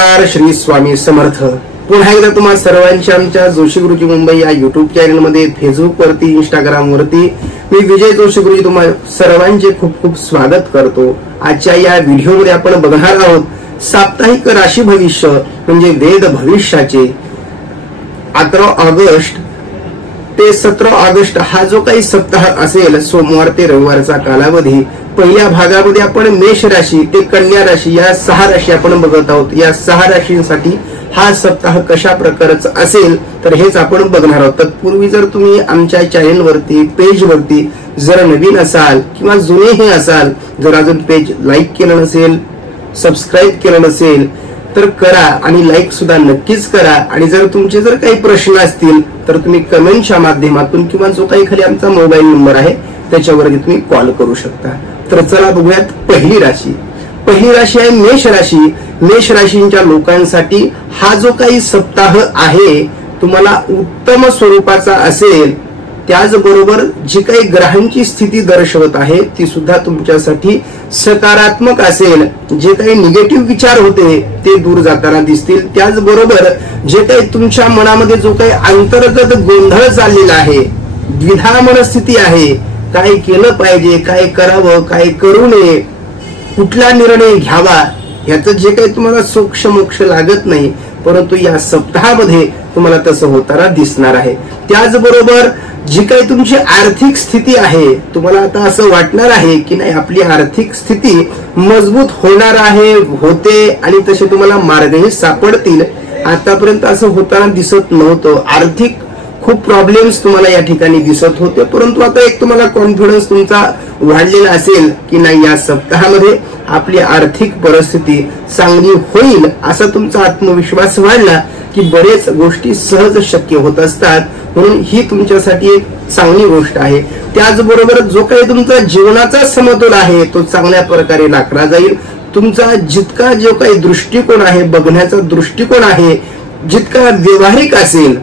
नमस्कार. श्री स्वामी समर्थ. पुन्हा एकदा तुम्हा सर्वांच्या आमच्या जोशी गुरुजी मुंबई या युट्यूब चॅनल मध्ये, फेसबुक वरती, इंस्टाग्राम वरती मी विजय जोशी गुरुजी तुम्हा सर्वांचे खूप खूप स्वागत करतो. आजच्या या व्हिडिओ मध्ये आपण बघणार आहोत साप्ताहिक राशी भविष्य म्हणजे वेद भविष्याचे 18 ऑगस्ट ते 17 ऑगस्ट हा जो काही सप्ताह असेल, सोमवार ते रविवारचा कालावधी. पहिल्या भागामध्ये आपण मेष राशी ते कन्या राशी या 6 राशी आपण बघत आहोत. या 6 राशींसाठी हा सप्ताह कशा प्रकारचा असेल तर हेच आपण बघणार आहोत. तत्पूर्वी जर तुम्ही आमच्या चॅनल वरती, पेज वरती जर नवीन असाल किंवा जुनेही असाल, जर अजून पेज लाईक केलं नसेल, सबस्क्राईब केलं नसेल तर करा आणि लाईक सुद्धा नक्कीच करा. आणि जर तुमचे जर काही प्रश्न असतील तर तुम्ही कमेंटच्या माध्यमातून किंवा जो काही खाली आमचा मोबाईल नंबर आहे त्याच्यावरती तुम्ही कॉल करू शकता. तर चला बघूयात पहिली राशी. पहिली राशी आहे मेष राशी. मेष राशींच्या लोकांसाठी हा जो काही सप्ताह आहे तुम्हाला उत्तम स्वरूपाचा असेल. त्याचबरोबर जी काही ग्रहांची स्थिती दर्शवत आहे ती सुद्धा तुमच्यासाठी सकारात्मक असेल. जे काही निगेटिव्ह विचार होते ते दूर जाताना दिसतील. त्याचबरोबर जे काही तुमच्या मनामध्ये जो काही अंतर्गत गोंधळ चाललेला आहे, द्विधा मनस्थिती आहे, काय केलं पाहिजे, काय करावं, काय करू नये, कुठला निर्णय घ्यावा, ह्याचं जे काही तुम्हाला सोक्ष मोक्ष लागत नाही, परंतु या सप्ताहामध्ये तुम्हाला तसं होताना दिसणार आहे. त्याचबरोबर जी काही तुमची आर्थिक स्थिती आहे, तुम्हाला आता असं वाटणार आहे की नाही आपली आर्थिक स्थिती मजबूत होणार आहे, होते आणि तसे तुम्हाला मार्गही सापडतील. आतापर्यंत असं होताना दिसत नव्हतं. आर्थिक खूप प्रॉब्लेम्स तुम्हाला या ठिकाणी दिसत होते, परंतु आता एक तुम्हाला कॉन्फिडन्स तुमचा वाढलेला असेल की नाही या सप्ताहामध्ये आपली आर्थिक परिस्थिती चांगली होईल, असा तुमचा आत्मविश्वास वाढला की बरेच गोष्टी सहज शक्य होत असतात. म्हणून ही तुमच्यासाठी एक चांगली गोष्ट आहे. त्याचबरोबर जो काही तुमचा जीवनाचा समतोल आहे तो चांगल्या प्रकारे राखला जाईल. तुमचा जितका जो काही दृष्टिकोन आहे, बघण्याचा दृष्टिकोन आहे, जितका व्यावहारिक असेल,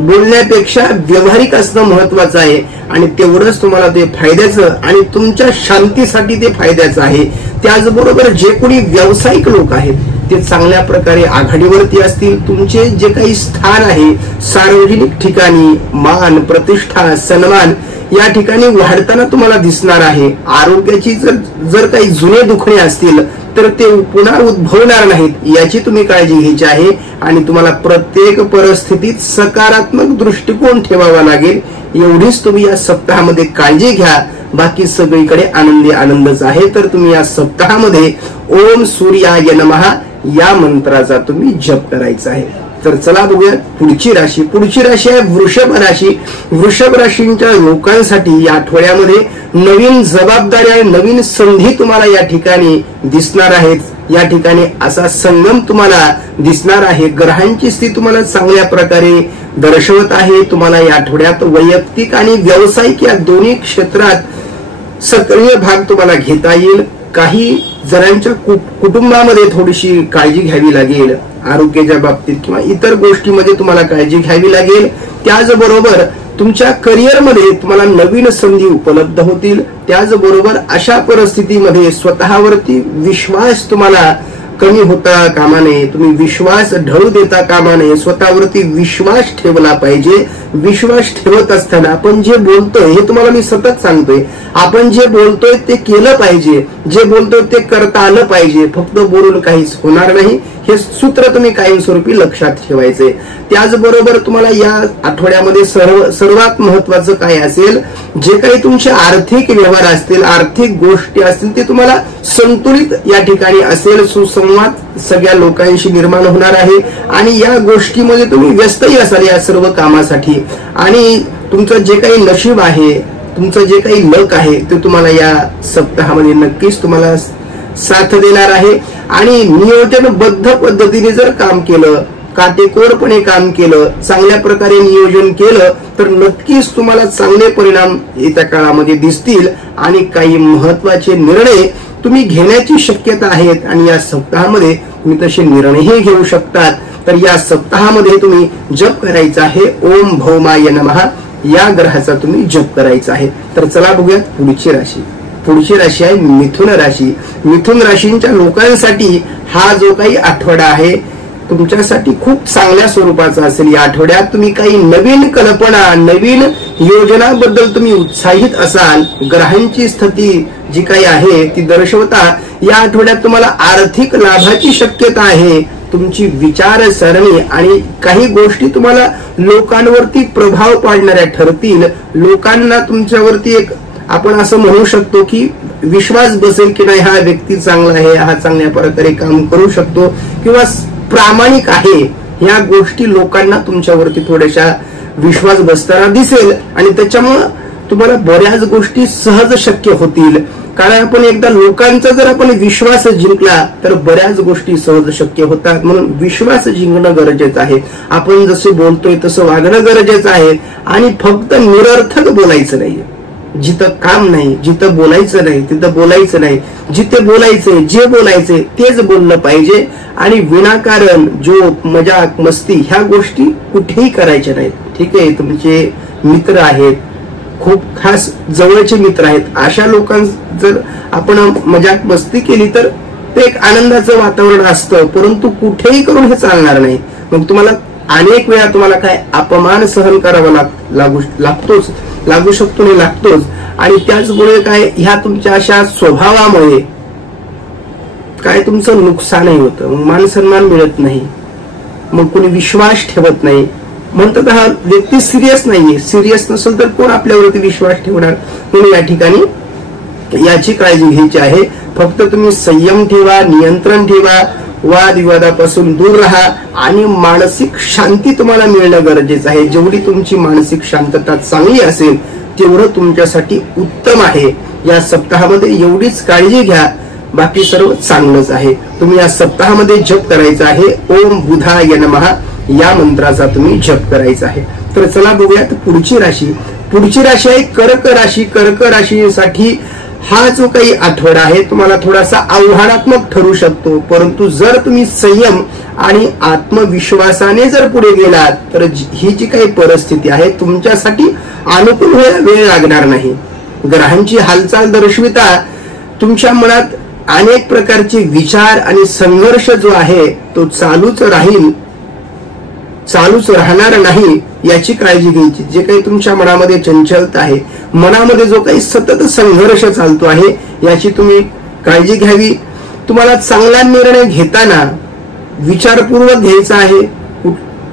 बोलण्यापेक्षा व्यावहारिक असणं महत्वाचं आहे आणि तेवढंच तुम्हाला ते फायद्याचं आणि तुमच्या शांतीसाठी ते फायद्याचं आहे. त्याचबरोबर जे कोणी व्यावसायिक लोक आहेत ते चांगल्या प्रकारे आघाडीवरती असतील. तुमचे जे काही स्थान आहे सार्वजनिक ठिकाणी मान, प्रतिष्ठा, सन्मान या ठिकाणी वाढताना तुम्हाला दिसणार आहे. आरोग्याची जर काही जुने दुखणे असतील तर ते पुन्हा उद्भवणार नाहीत याची तुम्ही काळजी घ्यायची आहे. आणि तुम्हाला प्रत्येक परिस्थितीत सकारात्मक दृष्टिकोन ठेवावा लागेल. एवढीच तुम्ही या सप्ताहामध्ये काळजी घ्या. बाकी सगळीकडे आनंदी आनंदच आहे. तर तुम्ही या सप्ताहामध्ये ओम सूर्याय नमः या मंत्राचा तुम्ही जप करायचा आहे. तर चला बघूया पुढची राशी. पुढची राशी आहे वृषभ राशी. वृषभ राशींच्या लोकांसाठी या आठवड्यामध्ये नवीन जबाबदारी आणि नवीन संधी तुम्हाला या ठिकाणी दिसणार आहेत. या ठिकाणी असा संगम तुम्हाला दिसणार आहे. ग्रहांची स्थिती तुम्हाला चांगल्या प्रकारे दर्शवत आहे. तुम्हाला या आठवड्यात वैयक्तिक आणि व्यावसायिक या दोन्ही क्षेत्रात सक्रिय भाग तुम्हाला घेता येईल. काही जणांच्या कुटुंबामध्ये थोडीशी काळजी घ्यावी लागेल. आरोग्याच्या बाबतीत किंवा इतर गोष्टीमध्ये तुम्हाला काळजी घ्यावी लागेल. त्याचबरोबर तुमच्या करिअरमध्ये तुम्हाला नवीन संधी उपलब्ध होतील. त्याचबरोबर अशा परिस्थितीमध्ये स्वतःवरती विश्वास तुम्हाला कमी होता कामा नये. तुम्ही विश्वास ढळू देता कामा नये. स्वतःवरती विश्वास ठेवला पाहिजे. विश्वास ठेवत असताना आपण जे बोलतोय हे तुम्हाला मी सतत सांगतोय, आपण जे बोलतोय ते केलं पाहिजे. जे बोलतोय ते करता आलं पाहिजे. फक्त बोलून काहीच होणार नाही. हे सूत्र तुम्ही कायमस्वरूपी लक्षात ठेवायचे. त्याचबरोबर तुम्हाला या आठवड्यामध्ये सर्वात महत्वाचं काय असेल, जे काही तुमचे आर्थिक व्यवहार असतील, आर्थिक गोष्टी असतील ते तुम्हाला संतुलित या ठिकाणी असेल. सुसंवाद सगळ्या लोकांशी निर्माण होणार आहे आणि या गोष्टीमध्ये तुम्ही व्यस्तही असाल या सर्व कामासाठी. आणि तुमचं जे काही नशीब आहे, तुमचं जे काही लक आहे ते तुम्हाला या सप्ताहामध्ये नक्कीच तुम्हाला साथ देणार आहे. आणि नियोजनबद्ध पद्धतीने जर काम केलं, काटेकोरपणे काम केलं, चांगल्या प्रकारे नियोजन केलं तर नक्कीच तुम्हाला चांगले परिणाम येत्या काळामध्ये दिसतील आणि काही महत्वाचे निर्णय तुम्ही घेण्याची शक्यता आहेत. आणि या सप्ताहामध्ये तुम्ही तसे निर्णयही घेऊ शकतात. तर या सप्ताहामध्ये तुम्ही जप करायचा आहे ओम भौमाय नमः या ग्रहाचा तुम्ही जप करायचा आहे. तर चला बघूयात पुढची राशी. पुढची राशी आहे मिथुन राशी. मिथुन राशींच्या लोकांसाठी हा जो काही आठवडा आहे तुमच्यासाठी खूप चांगल्या स्वरूपाचा असेल. या आठवड्यात तुम्ही काही नवीन कल्पना, नवीन योजनाबद्दल तुम्ही उत्साहित असाल. ग्रहांची स्थिती जी काही आहे ती दर्शवता या आठवड्यात तुम्हाला आर्थिक लाभाची शक्यता आहे. तुमची विचारसरणी आणि काही गोष्टी तुम्हाला लोकांवरती प्रभाव पाडणाऱ्या ठरतील. लोकांना तुमच्यावरती एक आपण असं म्हणू शकतो की विश्वास बसेल की नाही, हा व्यक्ती चांगला आहे, हा चांगल्या प्रकारे काम करू शकतो किंवा प्रामाणिक आहे. या गोष्टी लोकांना तुमच्यावरती थोड्याशा विश्वास बसताना दिसेल आणि त्याच्यामुळे तुम्हाला बऱ्याच गोष्टी सहज शक्य होतील. कारण आपण एकदा लोकांचा जर आपण विश्वास जिंकला तर बऱ्याच गोष्टी सहज शक्य होतात. म्हणून विश्वास जिंकणं गरजेचं आहे. आपण जसे बोलतोय तसं वागणं गरजेचं आहे आणि फक्त निरर्थक बोलायचं नाही. जिथं काम नाही, जिथं बोलायचं नाही तिथं बोलायचं नाही. जिथे बोलायचंय, जे बोलायचंय तेच बोललं पाहिजे आणि विनाकारण जोक, मजाक, मस्ती ह्या गोष्टी कुठेही करायच्या नाहीत. ठीक आहे, तुमचे मित्र आहेत, खूप खास जवळचे मित्र आहेत, अशा लोकांना जर आपण मजाक मस्ती केली तर ते एक आनंदाचं वातावरण असतं, परंतु कुठेही करून हे चालणार नाही. मग तुम्हाला अनेक वेळा तुम्हाला काय अपमान सहन करावा लागू शकतो नाही लागतोच. आणि त्याचमुळे काय ह्या तुमच्या अशा स्वभावामुळे काय तुमचं नुकसानही होतं. मग मान सन्मान मिळत नाही, मग कोणी विश्वास ठेवत नाही. म्हणतात हा व्यक्ती सिरियस नाहीये. सिरियस नसेल तर कोण आपल्यावरती विश्वास ठेवणार. म्हणून या ठिकाणी याची काळजी घ्यायची आहे. फक्त तुम्ही संयम ठेवा, नियंत्रण ठेवा, वादविवादापासून दूर राहा आणि मानसिक शांती तुम्हाला मिळणं गरजेचं आहे. जेवढी तुमची मानसिक शांतता चांगली असेल तेवढं तुमच्यासाठी उत्तम आहे. या सप्ताहामध्ये एवढीच काळजी घ्या, बाकी सर्व चांगलंच आहे. तुम्ही या सप्ताहामध्ये जप करायचा आहे ओम बुधाय नमः या मंत्राचा तुम्ही जप करायचा आहे. तर चला बघूयात पुढची राशी. पुढची राशी आहे कर्क राशी. कर्क राशीसाठी हा जो काही आठवडा आहे तुम्हाला थोडासा आव्हानात्मक ठरू शकतो, परंतु जर तुम्ही संयम आणि आत्मविश्वासाने जर पुढे गेलात तर ही जी काही परिस्थिती आहे तुमच्यासाठी अनुकूल व्हायला वेळ लागणार नाही. ग्रहांची हालचाल दर्शविता तुमच्या मनात अनेक प्रकारचे विचार आणि संघर्ष जो आहे तो चालूच राहणार नाही याची काळजी घ्यायची. जे काही तुमच्या मनामध्ये चंचलता आहे, मनामध्ये जो काही सतत संघर्ष चालतो आहे याची तुम्ही काळजी घ्यावी. तुम्हाला चांगला निर्णय घेताना विचारपूर्वक घ्यायचा आहे,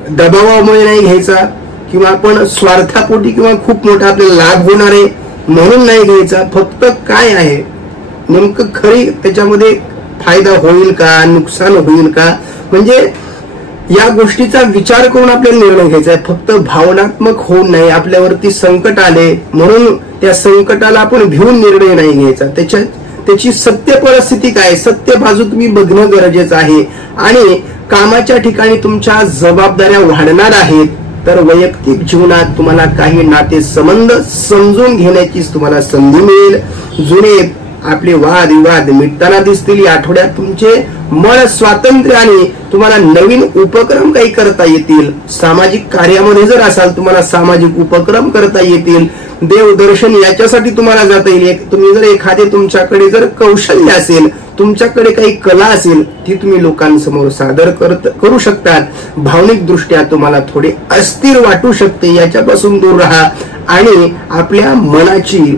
दबावामुळे नाही घ्यायचा किंवा आपण स्वार्थापोटी किंवा खूप मोठा आपल्याला लाभ होणार आहे म्हणून नाही घ्यायचा. फक्त काय आहे नेमकं खरी त्याच्यामध्ये फायदा होईल का, नुकसान होईल का, म्हणजे या गोष्टीचा विचार करून आपल्याला निर्णय घ्यायचा आहे. फक्त भावनात्मक होऊन नाही. आपल्यावरती संकट आले म्हणून त्या संकटाला आपण भिवून निर्णय नाही घ्यायचा. त्याची सत्य परिस्थिती काय, सत्य बाजू तुम्ही बघणं गरजेचं आहे. आणि कामाच्या ठिकाणी तुमच्या जबाबदाऱ्या वाढणार आहेत तर वैयक्तिक जीवनात तुम्हाला काही नाते संबंध समजून घेण्याची तुम्हाला संधी मिळेल. जुने आपले वादविवाद मिटताना दिसतील. या आठवड्यात तुमचे मन स्वातंत्र्य आणि तुम्हाला नवीन उपक्रम काही करता येतील. सामाजिक कार्यामध्ये जर असाल तुम्हाला सामाजिक उपक्रम करता येतील. देवदर्शन याच्यासाठी तुम्हाला जाता येईल. तुम्ही जर एखादे तुमच्याकडे जर कौशल्य असेल, तुमच्याकडे काही कला असेल ती तुम्ही लोकांसमोर सादर करू शकतात. भावनिक दृष्ट्या तुम्हाला थोडे अस्थिर वाटू शकते, याच्यापासून दूर राहा आणि आपल्या मनाची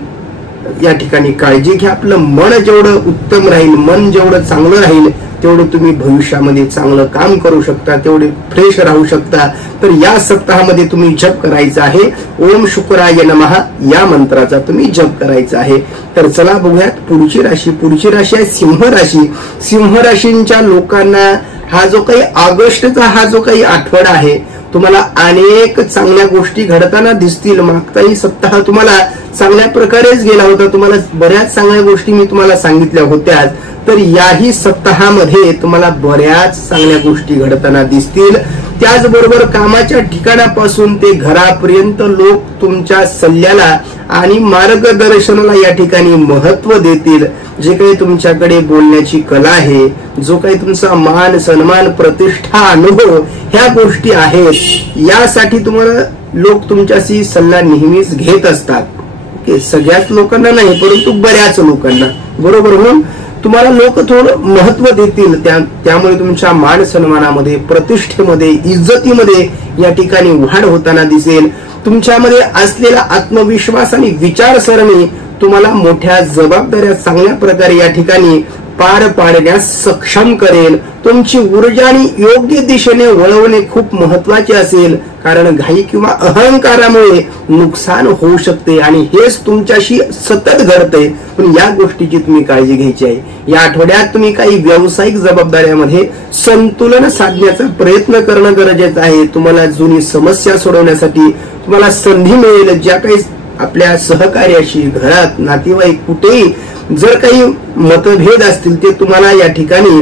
या ठिकाणी काळजी घ्या. आपलं मन जेवढं उत्तम राहील, मन जेवढं चांगलं राहील तेवढे तुम्ही भविष्यामध्ये चांगलं काम करू शकता, तेवढे फ्रेश राहू शकता. तर या सप्ताहामध्ये तुम्ही जप करायचा आहे ओम शुक्राय नमः या मंत्राचा तुम्ही जप करायचा आहे. तर चला बघूयात पुढची राशी. पुढची राशी आहे सिंह राशी. सिंह राशींच्या लोकांना हा जो काही ऑगस्टचा हा जो काही आठवडा आहे तुम्हाला अनेक चांगल्या गोष्टी घडताना दिसतील. मागचाही सप्ताह तुम्हाला चांगल्या प्रकारेच गेला होता. तुम्हाला बऱ्याच चांगल्या गोष्टी मी तुम्हाला सांगितल्या होत्या. तर याही सप्ताहामध्ये तुम्हाला बऱ्याच चांगल्या गोष्टी घडताना दिसतील. त्याचबरोबर कामाच्या ठिकाणापासून ते घरापर्यंत लोक तुमच्या सल्ल्याला आणि मार्गदर्शनाला या ठिकाणी महत्व देतील. जे काही तुमच्याकडे बोलण्याची कला आहे, जो काही तुमचा मान सन्मान प्रतिष्ठा अनुभव ह्या गोष्टी आहेत, यासाठी तुम्हाला लोक तुमच्याशी सल्ला नेहमीच घेत असतात. नक्की सगळ्याच लोकांना नाही, परंतु बऱ्याच लोकांना, बरोबर. म्हणून तुम्हाला लोक थोडं महत्व देतील, त्यामुळे तुमच्या मान सन्मानामध्ये, प्रतिष्ठेमध्ये, इज्जतीमध्ये या ठिकाणी वाढ होताना दिसेल. तुमच्यामध्ये असलेला आत्मविश्वास आणि विचारसरणी तुम्हाला मोठ्या जबाबदाऱ्या चांगल्या प्रकारे या ठिकाणी पार पाडण्यास सक्षम करेल. तुमची ऊर्जा आणि योग्य दिशेने वळवणे खूप महत्वाचे असेल, कारण घाई किंवा अहंकारामुळे नुकसान होऊ शकते आणि हेच तुमच्याशी सतत घडते. पण या गोष्टीची तुम्ही काळजी घ्यायची आहे. या आठवड्यात तुम्ही काही व्यावसायिक जबाबदाऱ्यामध्ये संतुलन साधण्याचा प्रयत्न करणं गरजेचं आहे. तुम्हाला जुनी समस्या सोडवण्यासाठी तुम्हाला संधी मिळेल. ज्या काही आपल्या सहकार्याशी, घरात, नातेवाईक, कुठेही जर काही मतभेद असतील ते तुम्हाला या ठिकाणी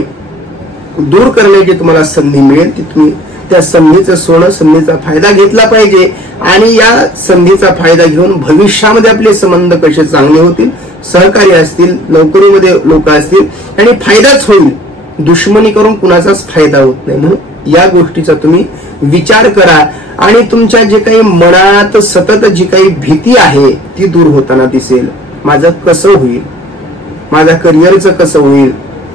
दूर करण्याची तुम्हाला संधी मिळेल. ती तुम्ही त्या संधीचं सोनं, संधीचा फायदा घेतला पाहिजे आणि या संधीचा फायदा घेऊन भविष्यामध्ये आपले संबंध कसे चांगले होतील, सहकार्य असतील, नोकरीमध्ये लोक असतील आणि फायदाच होईल. दुश्मनी करून कुणाचाच फायदा होत नाही. म्हणून या गोष्टीचा तुम्ही विचार करा आणि तुमच्या जे काही मनात सतत जी काही भीती आहे ती दूर होताना दिसेल. माझं कसं होईल, माझ्या करिअरचं कसं होईल,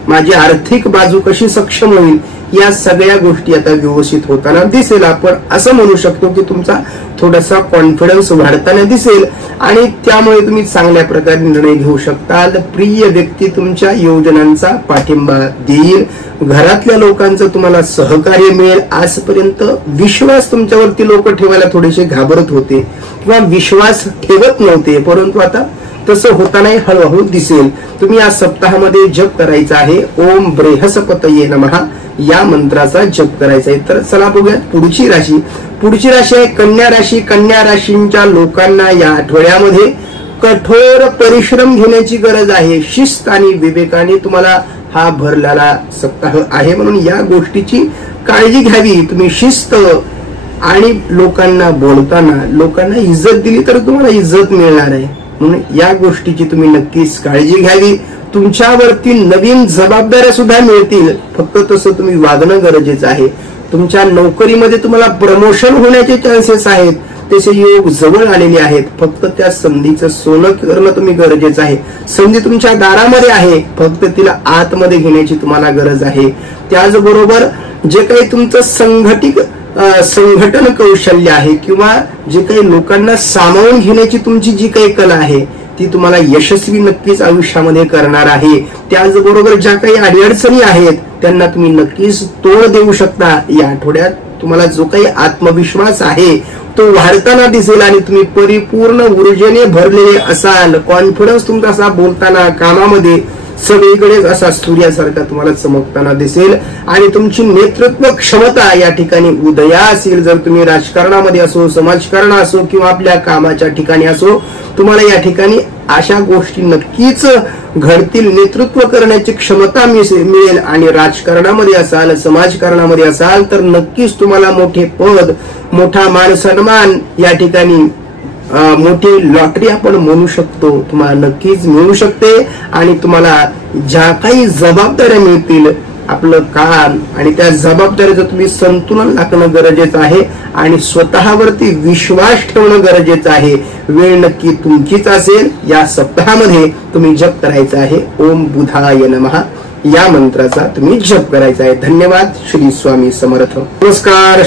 माझी आर्थिक बाजू कशी सक्षम होईल, या सगळ्या गोष्टी आता व्यवस्थित होताना दिसेल. आपण असं म्हणू शकतो की तुमचा थोडासा कॉन्फिडन्स वाढताना दिसेल आणि त्यामुळे तुम्ही चांगल्या प्रकारे निर्णय घेऊ शकताल. प्रिय व्यक्ती तुमच्या योजनांचा पाठिंबा देईल. घरातल्या लोकांचं तुम्हाला सहकार्य मिळेल. आजपर्यंत विश्वास तुमच्यावरती लोक ठेवायला थोडेसे घाबरत होते किंवा विश्वास ठेवत नव्हते, परंतु आता तसं होतानाही हळूहळू दिसेल. तुम्ही या सप्ताहामध्ये जप करायचा आहे. ओम बृहस्पतये नमः या मंत्राचा जप करायचा आहे. तर चला बघूयात पुढची राशी. पुढची राशी आहे कन्या राशी. कन्या राशींच्या लोकांना या आठवड्यामध्ये कठोर परिश्रम घेण्याची गरज आहे. शिस्त आणि विवेकाने तुम्हाला हा भरलेला सप्ताह आहे, म्हणून या गोष्टीची काळजी घ्यावी. तुम्ही शिस्त आणि लोकांना बोलताना लोकांना इज्जत दिली तर तुम्हाला इज्जत मिळणार आहे, म्हणून या गोष्टीची तुम्ही नक्कीच काळजी घ्यावी. तुमच्यावरती नवीन जबाबदाऱ्या सुद्धा मिळतील, फक्त तसं तुम्ही वागणं गरजेचं आहे. तुमच्या नोकरीमध्ये तुम्हाला प्रमोशन होण्याचे चान्सेस आहेत, त्याचे योग जवळ आलेले आहेत. फक्त त्या संधीचं सोनं करणं तुम्ही गरजेचं आहे. संधी तुमच्या दारामध्ये आहे, फक्त तिला आतमध्ये घेण्याची तुम्हाला गरज आहे. त्याचबरोबर जे काही तुमचं संघटन कौशल्य आहे किंवा जे काही लोकांना सामावून घेण्याची तुमची जी काही कला आहे ती तुम्हाला यशस्वी नक्कीच आयुष्यामध्ये करणार आहे. त्याचबरोबर ज्या काही अडचणी आहेत त्यांना तुम्ही नक्कीच तोड देऊ शकता. या आठवड्यात तुम्हाला जो काही आत्मविश्वास आहे तो वाढताना दिसेल आणि तुम्ही परिपूर्ण ऊर्जेने भरलेले असाल. कॉन्फिडन्स तुमचा असा बोलताना, कामामध्ये सगळीकडेच असा सूर्यासारखा तुम्हाला चमकताना दिसेल आणि तुमची नेतृत्व क्षमता या ठिकाणी उदयास येईल. जर तुम्ही राजकारणामध्ये असो, समाजकारण असो किंवा आपल्या कामाच्या ठिकाणी असो, तुम्हाला या ठिकाणी अशा गोष्टी नक्कीच घडतील. नेतृत्व करण्याची क्षमता मिळेल आणि राजकारणामध्ये असाल, समाजकारणामध्ये असाल तर नक्कीच तुम्हाला मोठे पद, मोठा मान सन्मान या ठिकाणी मोठी लॉटरी आपण म्हणू शकतो तुम्हाला नक्कीच मिळू शकते. आणि तुम्हाला ज्या काही जबाबदाऱ्या मिळतील, आपलं काम आणि त्या जबाबदारीचं तुम्ही संतुलन राखणं गरजेचं आहे आणि स्वतःवरती विश्वास ठेवणं गरजेचं आहे. वेळ नक्की तुमचीच असेल. या सप्ताहामध्ये तुम्ही जप करायचा आहे. ओम बुधाय नमः या मंत्राचा तुम्ही जप करायचा आहे. धन्यवाद. श्री स्वामी समर्थ. नमस्कार.